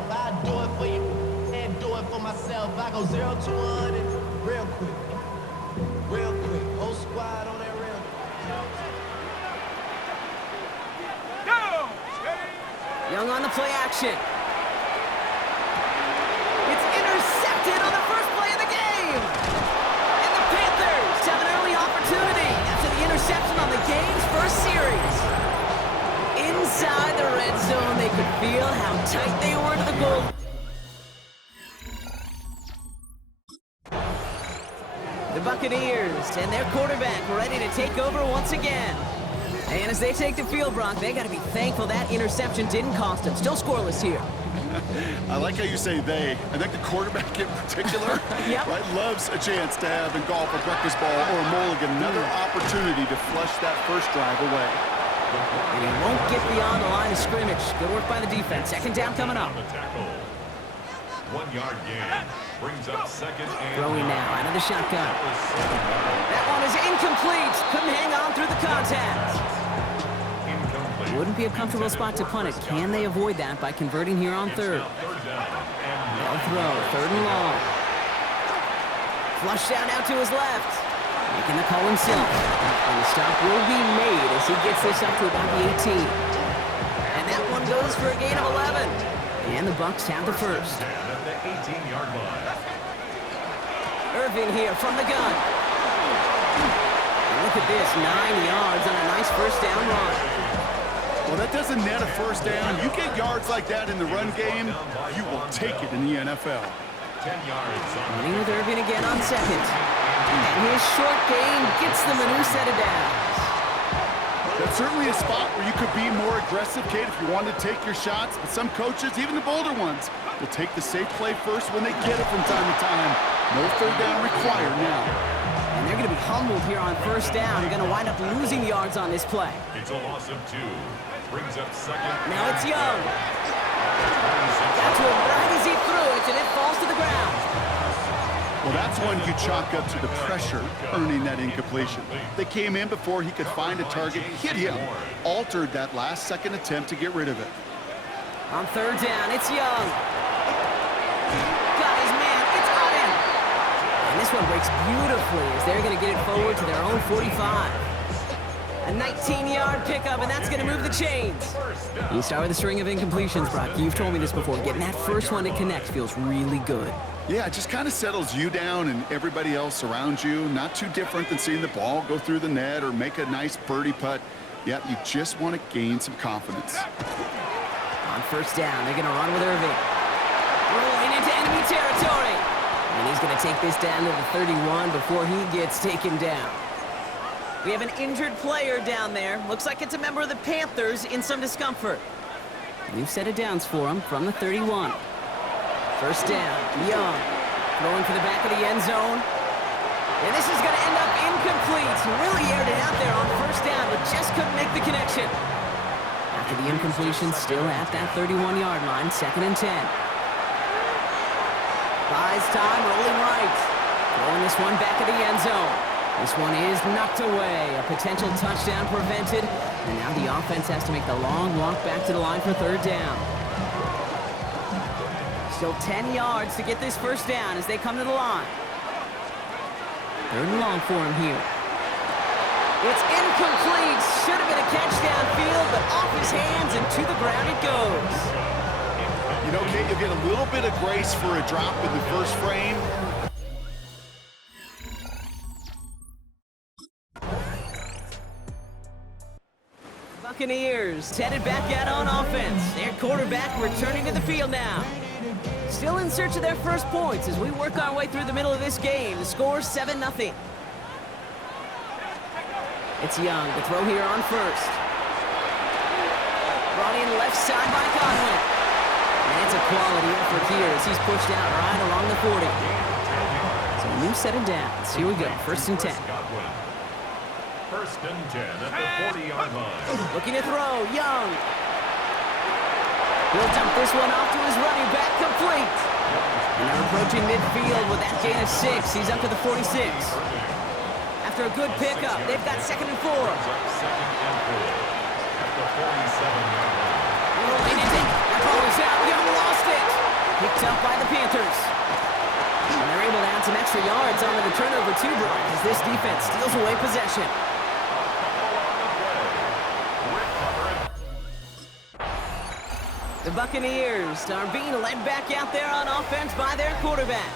myself. I do it for you and do it for myself. I go 0 to 100 real quick. Real quick. Whole squad on that real quick. Young on the play action. It's intercepted on the first play of the game. And the Panthers have an early opportunity after the interception on the game's first series. Inside the red zone, they could feel how tight they were to the goal. The Buccaneers and their quarterback ready to take over once again. And as they take the field, Brock, they got to be thankful that interception didn't cost them. Still scoreless here. I like how you say they. I think the quarterback in particular Yep. right, loves a chance to have in golf a breakfast ball or a mulligan, another opportunity to flush that first drive away. And he won't get beyond the line of scrimmage. Good work by the defense. Second down coming up. 1 yard gain brings up second and Throwing now out of the shotgun. That one is incomplete. Couldn't hang on through the contact. Wouldn't be a comfortable spot to punt it. Can they avoid that by converting here on third? They'll throw. Third and long. Flush down out to his left. Making the call himself. And the stop will be made as he gets this up to about the 18. And that one goes for a gain of 11. And the Bucs have the first. at the 18-yard line. Irvin here from the gun. And look at this, 9 yards on a nice first down run. Well, that doesn't net a first down. You get yards like that in the run game, you will take it in the NFL. 10 yards on Running with Irvin again on second. And his short gain gets them a new set of downs. That's certainly a spot where you could be more aggressive, Kate, if you wanted to take your shots. But some coaches, even the bolder ones, will take the safe play first when they get it from time to time. No third down required now. And they're going to be humbled here on first down. They're going to wind up losing yards on this play. It's a loss of 2. Brings up second. Now it's Young. Got to him right as he threw it, and it falls to the ground. Well, that's one you chalk up to the pressure earning that incompletion. They came in before he could find a target, hit him, altered that last-second attempt to get rid of it. On third down, it's Young. Got his man, it's on him. And this one breaks beautifully as they're going to get it forward to their own 45. A 19-yard pickup, and that's going to move the chains. You start with a string of incompletions, Brock. You've told me this before. Getting that first one to connect feels really good. Yeah, it just kind of settles you down and everybody else around you. Not too different than seeing the ball go through the net or make a nice birdie putt. Yeah, you just want to gain some confidence. On first down, they're going to run with Irving. Rolling into enemy territory. And he's going to take this down to the 31 before he gets taken down. We have an injured player down there. Looks like it's a member of the Panthers in some discomfort. New set of downs for him from the 31. First down, Young. Throwing for the back of the end zone. And this is going to end up incomplete. He really aired it out there on first down, but just couldn't make the connection. After the incompletion, still at that 31-yard line, 2nd and 10. Buys time, rolling right. Throwing this one back of the end zone. This one is knocked away. A potential touchdown prevented. And now the offense has to make the long walk back to the line for third down. Still 10 yards to get this first down as they come to the line. Third and long for him here. It's incomplete. Should have been a catch downfield, but off his hands and to the ground it goes. You know, Kate, you'll get a little bit of grace for a drop in the first frame. Buccaneers headed back out on offense. Their quarterback returning to the field now. Still in search of their first points as we work our way through the middle of this game. The score 7-0. It's Young to throw here on first. Brought in left side by Conley. And it's a quality effort here as he's pushed out right along the 40. So a new set of downs. Here we go, 1st and 10. 1st and 10 at the 40-yard line. Looking to throw, Young. He'll dump this one off to his running back, complete. And they're approaching midfield with that gain of 6. He's up to the 46. After a good pickup, they've got 2nd and 4. Second and 4 at the 47-yard line. Rolling into it. That ball is out. Young lost it. Picked up by the Panthers. And they're able to add some extra yards onto the turnover too, Brock, as this defense steals away possession. The Buccaneers are being led back out there on offense by their quarterback.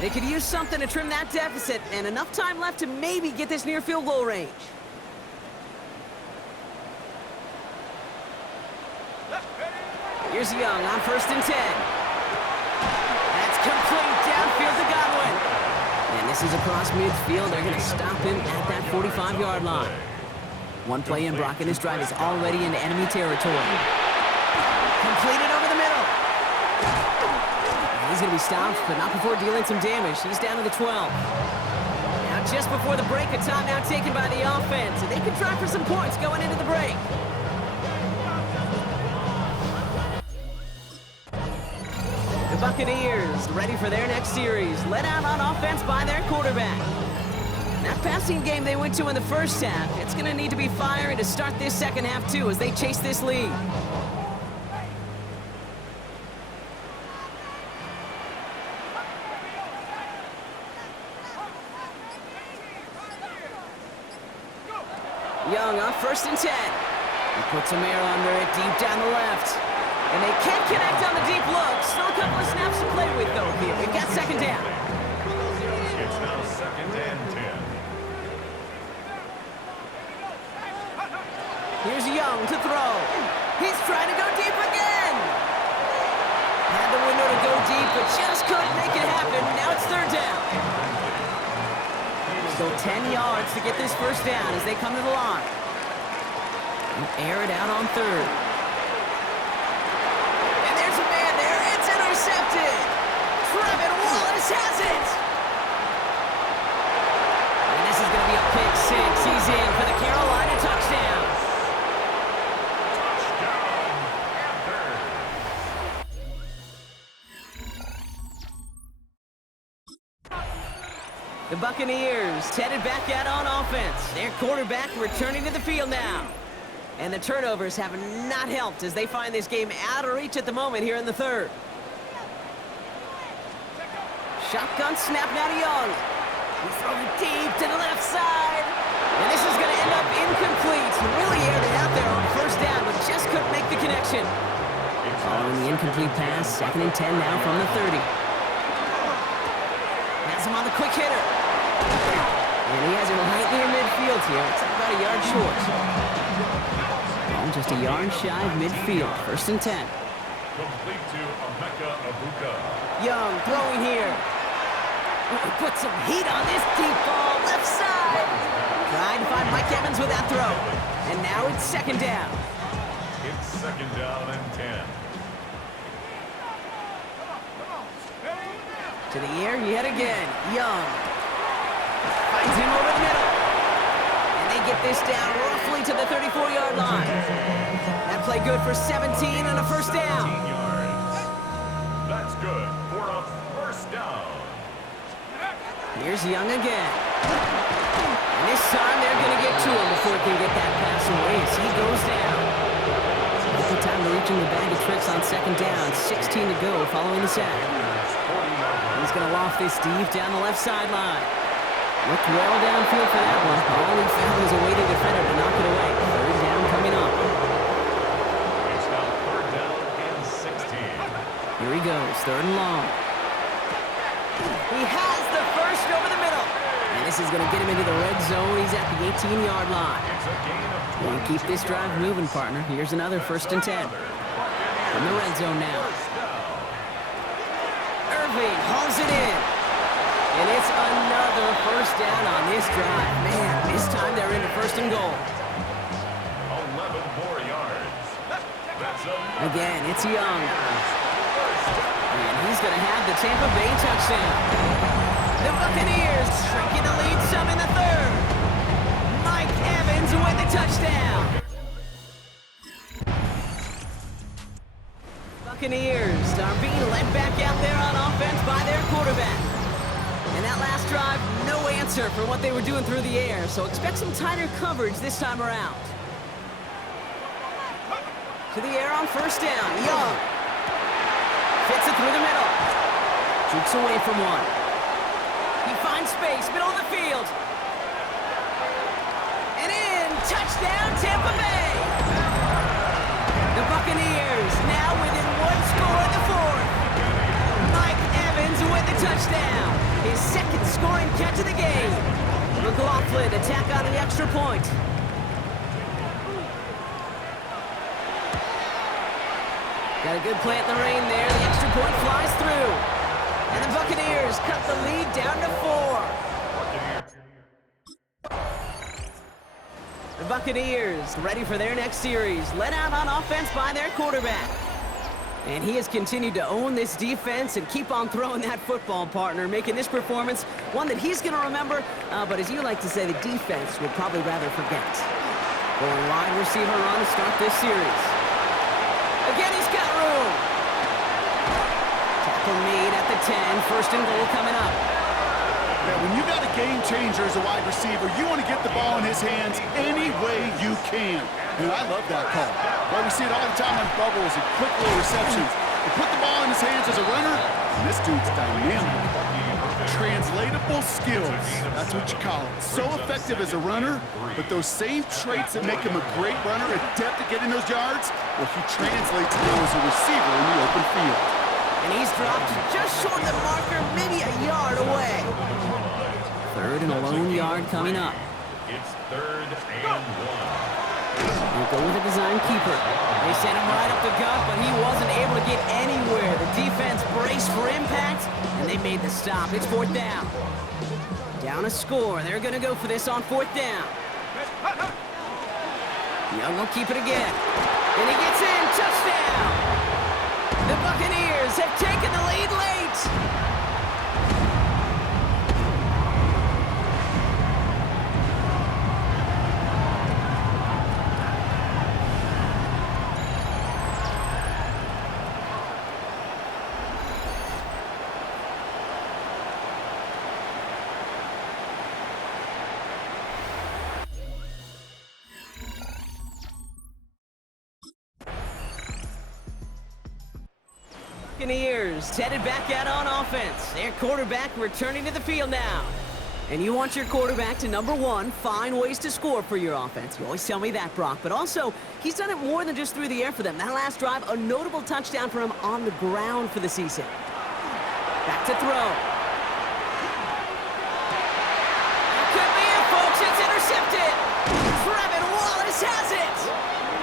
They could use something to trim that deficit, and enough time left to maybe get this near field goal range. Here's Young on 1st and 10. That's complete downfield to Godwin. And this is across midfield. They're going to stop him at that 45-yard line. One play in, Brock, and this drive is already into enemy territory. Completed over the middle. And he's going to be stopped, but not before dealing some damage. He's down to the 12. Now just before the break, a timeout taken by the offense, and they can try for some points going into the break. The Buccaneers ready for their next series, led out on offense by their quarterback. That passing game they went to in the first half, it's going to need to be fiery to start this second half too as they chase this lead. Young on 1st and 10. He puts some air under it deep down the left. And they can't connect on the deep look. Still a couple of snaps to play with, though, here. We've got 2nd down. It's now 2nd and 10. Here's Young to throw. He's trying to go deep again. Had the window to go deep, but just couldn't make it happen. Now it's 3rd down. Still 10 yards to get this 1st down as they come to the line. And air it out on 3rd. And there's a man there. It's intercepted. Trevin Wallace has it. And this is going to be a pick 6. He's in for the Carolina touchdown. The Buccaneers headed back out on offense. Their quarterback returning to the field now. And the turnovers have not helped as they find this game out of reach at the moment here in the 3rd. Shotgun snap now to Young. He's throwing deep to the left side. And this is going to end up incomplete. He really aired it out there on 1st down, but just couldn't make the connection. Following the incomplete pass, 2nd and 10 now from the 30. Has him on the quick hitter. And he has it right near midfield here. It's about a yard short. Well, just a yard shy of midfield. 1st and 10. Complete to Emeka Abuka. Young throwing here. Put some heat on this deep ball. Left side. Trying to find Mike Evans with that throw. And now it's 2nd down. It's 2nd down and 10. To the air yet again. Young finds him over the middle. And they get this down roughly to the 34-yard line. That play good for 17 and a 1st down. 17 yards. That's good for a 1st down. Here's Young again. And this time they're going to get to him before he can get that pass away as he goes down. Good time to reach in the bag of tricks on 2nd down. 16 to go following the sack. He's going to loft this deep down the left sideline. Looked well downfield for that one. All he found was a waiting defender to knock it away. 3rd down coming up. It's now 3rd down and 16. Here he goes, 3rd and long. He has the 1st over the middle. And this is going to get him into the red zone. He's at the 18-yard line. It's a gain of 20. And keep this drive moving, partner. Here's another 1st and 10. From the red zone now. Irving hauls it in. And it's another 1st down on this drive. Man, this time they're into 1st and goal. 11 more yards. That's Again, it's Young. And he's going to have the Tampa Bay touchdown. The Buccaneers shrinking the lead some in the 3rd. Mike Evans with the touchdown. Buccaneers are being led back out there on offense by their quarterback. And that last drive, no answer for what they were doing through the air, so expect some tighter coverage this time around. To the air on 1st down, Young fits it through the Jukes away from one. He finds space, middle of the field. And in, touchdown, Tampa Bay. The Buccaneers now within one score in the fourth. Mike Evans with the touchdown. His second scoring catch of the game. McLaughlin attack on the extra point. Got a good plant in the rain there. The extra point flies through. And the Buccaneers cut the lead down to 4. The Buccaneers ready for their next series. Led out on offense by their quarterback. And he has continued to own this defense and keep on throwing that football, partner, making this performance one that he's going to remember, but as you like to say, the defense would probably rather forget. Going wide receiver run to start this series. Again, he's got room. Tackle made at the 10. First and goal coming up. Yeah, when you got a game changer as a wide receiver, you want to get the ball in his hands any way you can. And I love that call. Well, we see it all the time on bubbles and quick little receptions. You put the ball in his hands as a runner, and this dude's dynamic. Translatable skills, that's what you call it. So effective as a runner, but those same traits that make him a great runner, adept at getting those yards, well, he translates now as a receiver in the open field. And he's dropped just short of the marker, maybe a yard away. Third and a lone yard coming up. It's 3rd and 1. We'll go with a design keeper. They sent him right up the gut, but he wasn't able to get anywhere. The defense braced for impact, and they made the stop. It's 4th down. Down a score. They're going to go for this on 4th down. Young will keep it again. And he gets in. Touchdown! The Buccaneers have taken the lead late. Buccaneers headed back out on offense. Their quarterback returning to the field now. And you want your quarterback to, number one, find ways to score for your offense. You always tell me that, Brock. But also, he's done it more than just through the air for them. That last drive, a notable touchdown for him on the ground for the season. Back to throw. That could be it, folks. It's intercepted. Trevin Wallace has it.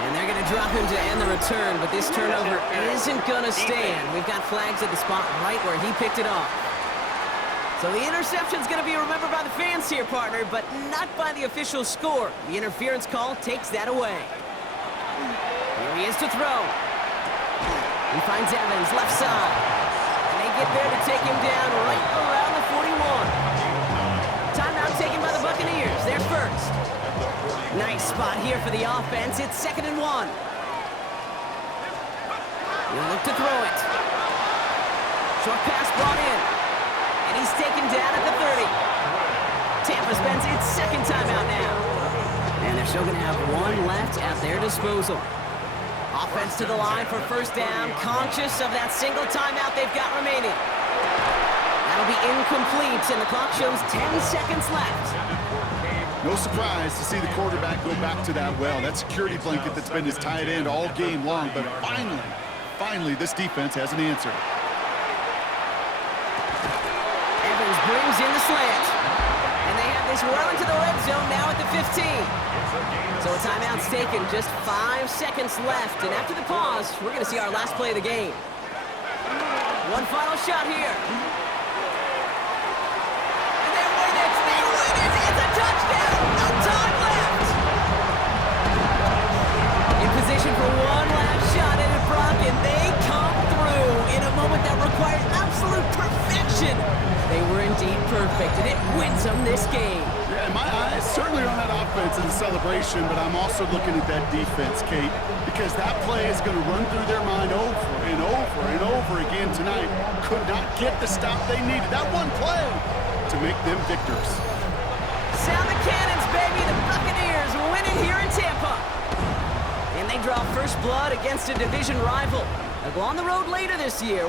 And they're going to drop him to end the return, but this turnover isn't going to stand. We've got flags at the spot right where he picked it off. So the interception's going to be remembered by the fans here, partner, but not by the official score. The interference call takes that away. Here he is to throw. He finds Evans, left side. And they get there to take him down right around the 41. Timeout taken by the Buccaneers. They're first. Nice spot here for the offense. It's 2nd and 1. He'll look to throw it. Short pass brought in. And he's taken down at the 30. Tampa spends its second timeout now. And they're still going to have one left at their disposal. Offense to the line for first down. Conscious of that single timeout they've got remaining. That'll be incomplete, and the clock shows 10 seconds left. No surprise to see the quarterback go back to that well. That security blanket that's been his tight end all game long, but finally, this defense has an answer. Evans brings in the slant. And they have this well into the red zone now at the 15. So a timeout's taken, just 5 seconds left. And after the pause, we're going to see our last play of the game. One final shot here. And they win it! They win it! It's a touchdown! No time left! In position for one last shot at it, Brock, and they come through in a moment that required absolute perfection. They were indeed perfect, and it wins them this game. Yeah, in my eyes, certainly on that offense and the celebration, but I'm also looking at that defense, Kate, because that play is going to run through their mind over and over and over again tonight. Could not get the stop they needed. That one play to make them victors. Sound the cannons, baby. The Buccaneers win it here in Tampa. And they draw first blood against a division rival. They'll go on the road later this year.